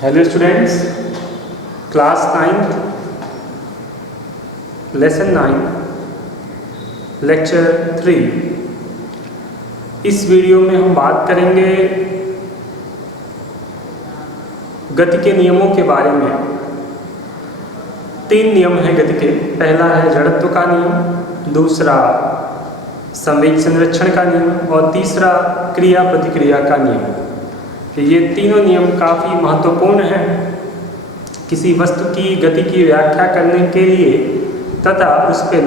Hello students, class 9 lesson 9 lecture 3। इस video में हम बात करेंगे गति के नियमों के बारे में। 3 नियम हैं गति के। पहला है जड़त्व का नियम, दूसरा संवेग संरक्षण का नियम और तीसरा क्रिया प्रतिक्रिया का नियम। ये तीनों नियम काफ़ी महत्वपूर्ण हैं किसी वस्तु की गति की व्याख्या करने के लिए तथा उस पर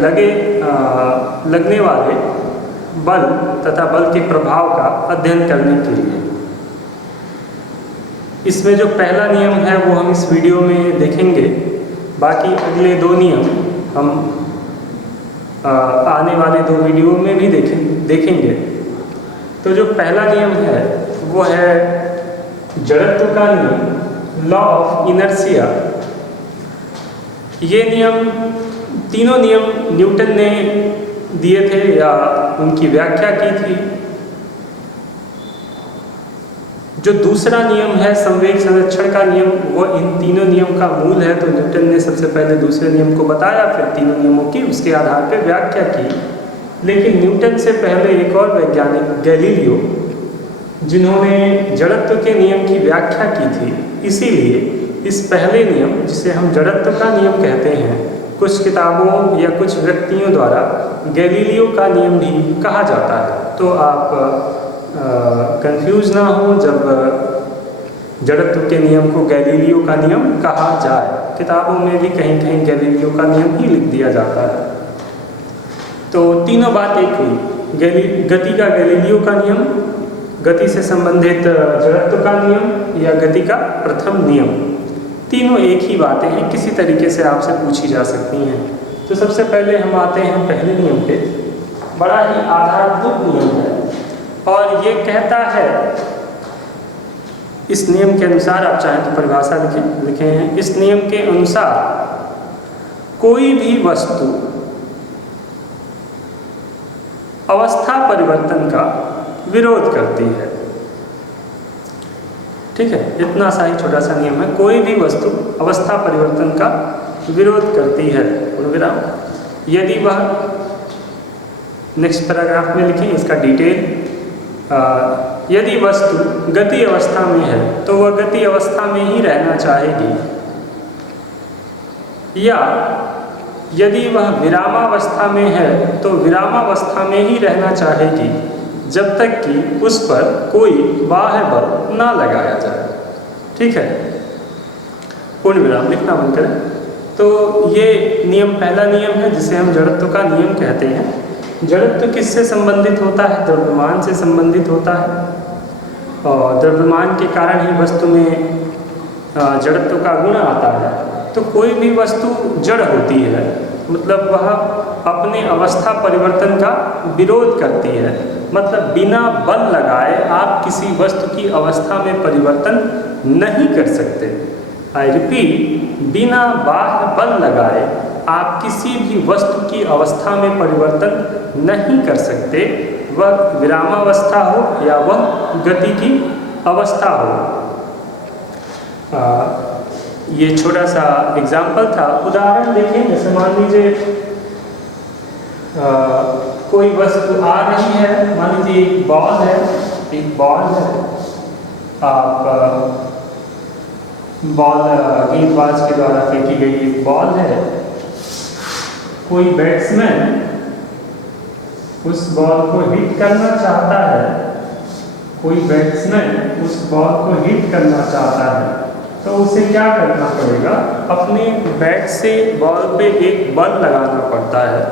लगने वाले बल तथा बल के प्रभाव का अध्ययन करने के लिए। इसमें जो पहला नियम है वो हम इस वीडियो में देखेंगे, बाकी अगले 2 नियम हम आने वाले 2 वीडियो में भी देखेंगे। तो जो पहला नियम है वो है जड़त्व का नियम, लॉ ऑफ इनर्शिया। ये नियम, तीनों नियम न्यूटन ने दिए थे या उनकी व्याख्या की थी। जो दूसरा नियम है संवेग संरक्षण का नियम, वो इन तीनों नियम का मूल है। तो न्यूटन ने सबसे पहले दूसरे नियम को बताया, फिर तीनों नियमों की उसके आधार पर व्याख्या की। लेकिन न्यूटन से पहले एक और वैज्ञानिक गैलीलियो, जिन्होंने जड़त्व के नियम की व्याख्या की थी, इसीलिए इस पहले नियम, जिसे हम जड़त्व का नियम कहते हैं, कुछ किताबों या कुछ व्यक्तियों द्वारा गैलीलियो का नियम भी कहा जाता है। तो आप कंफ्यूज ना हो जब जड़त्व के नियम को गैलीलियो का नियम कहा जाए। किताबों में भी कहीं कहीं गैलीलियो का नियम ही लिख दिया जाता है। तो तीनों बात एक हुई, गति का गैलीलियो का नियम, गति से संबंधित जड़त्व का नियम या गति का प्रथम नियम। तीनों एक ही बातें हैं, किसी तरीके से आपसे पूछी जा सकती हैं। तो सबसे पहले हम आते हैं पहले नियम पे। बड़ा ही आधारभूत नियम है और ये कहता है, इस नियम के अनुसार, आप चाहें तो परिभाषा लिखे हैं, इस नियम के अनुसार कोई भी वस्तु अवस्था परिवर्तन का विरोध करती है। ठीक है, इतना सा ही छोटा सा नियम है। कोई भी वस्तु अवस्था परिवर्तन का विरोध करती है, पूर्णविराम, यदि वह, नेक्स्ट पैराग्राफ में लिखें इसका डिटेल, यदि वस्तु गति अवस्था में है तो वह गति अवस्था में ही रहना चाहेगी, या यदि वह विरामावस्था में है तो विरामावस्था में ही रहना चाहेगी जब तक कि उस पर कोई बाह्य बल ना लगाया जाए। ठीक है, पूर्ण विराम लिखना बंद करें। तो ये नियम, पहला नियम है जिसे हम जड़त्व का नियम कहते हैं। जड़त्व किससे संबंधित होता है? द्रव्यमान से संबंधित होता है, और द्रव्यमान के कारण ही वस्तु में जड़त्व का गुण आता है। तो कोई भी वस्तु जड़ होती है, मतलब वह अपने अवस्था परिवर्तन का विरोध करती है। मतलब बिना बल लगाए आप किसी वस्तु की अवस्था में परिवर्तन नहीं कर सकते। आई रिपीट, बिना बाह्य बल लगाए आप किसी भी वस्तु की अवस्था में परिवर्तन नहीं कर सकते, वह विरामावस्था हो या वह गति की अवस्था हो। ये छोटा सा एग्जाम्पल था। उदाहरण देखें, जैसे मान लीजिए कोई वस्तु आ रही है, मान लीजिए एक बॉल है, आप बॉल गेंदबाज के द्वारा फेंकी गई एक बॉल है। कोई बैट्समैन उस बॉल को हिट करना चाहता है, कोई बैट्समैन उस बॉल को हिट करना चाहता है, तो उसे क्या करना पड़ेगा? अपने बैट से बॉल पे एक बल लगाना पड़ता है।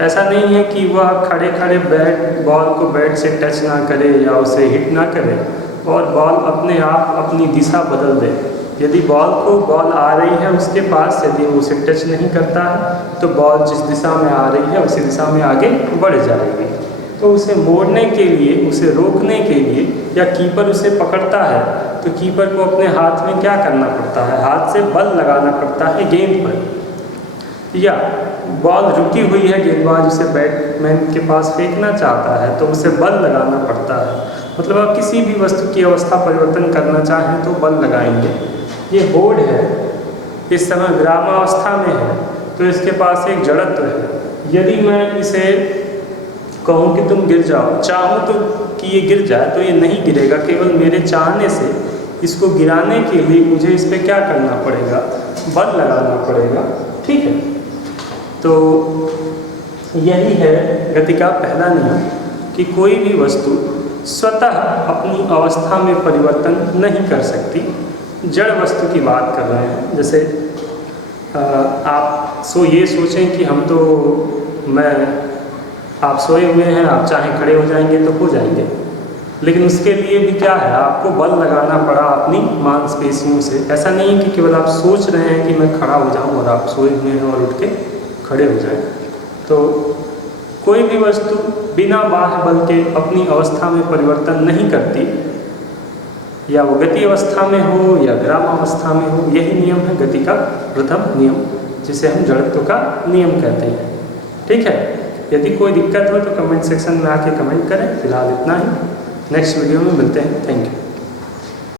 ऐसा नहीं है कि वह खड़े खड़े बॉल को बैट से टच ना करे या उसे हिट ना करे और बॉल अपने आप अपनी दिशा बदल दे। यदि बॉल आ रही है उसके पास, यदि वो उसे टच नहीं करता है तो बॉल जिस दिशा में आ रही है उसी दिशा में आगे बढ़ जाएगी। तो उसे मोड़ने के लिए, उसे रोकने के लिए, या कीपर उसे पकड़ता है तो कीपर को अपने हाथ में क्या करना पड़ता है? हाथ से बल लगाना पड़ता है गेंद पर। या बॉल रुकी हुई है, गेंदबाज उसे बैट्समैन के पास फेंकना चाहता है तो उसे बल लगाना पड़ता है। मतलब आप किसी भी वस्तु की अवस्था परिवर्तन करना चाहें तो बल लगाएंगे। ये बोर्ड है, इस समय विरामावस्था में है तो इसके पास एक जड़त्व है। यदि मैं इसे कहूँ कि तुम गिर जाओ, चाहूँ तो कि ये गिर जाए तो ये नहीं गिरेगा, केवल मेरे चाहने से इसको गिराने के लिए मुझे इस पर क्या करना पड़ेगा, बल लगाना पड़ेगा। ठीक है, तो यही है गति का पहला नियम कि कोई भी वस्तु स्वतः अपनी अवस्था में परिवर्तन नहीं कर सकती। जड़ वस्तु की बात कर रहे हैं, जैसे आप ये सोचें कि आप सोए हुए हैं, आप चाहे खड़े हो जाएंगे तो हो जाएंगे, लेकिन उसके लिए भी क्या है, आपको बल लगाना पड़ा अपनी मांसपेशियों से। ऐसा नहीं है कि केवल आप सोच रहे हैं कि मैं खड़ा हो जाऊं और आप सोए हुए हैं और उठ के खड़े हो जाएं। तो कोई भी वस्तु बिना बाह्य बल के अपनी अवस्था में परिवर्तन नहीं करती, या वो गति अवस्था में हो या विराम अवस्था में हो। यही नियम है गति का प्रथम नियम, जिसे हम जड़त्व का नियम कहते हैं। ठीक है, यदि कोई दिक्कत हो तो कमेंट सेक्शन में आके कमेंट करें। फिलहाल इतना ही, नेक्स्ट वीडियो में मिलते हैं। Thank you.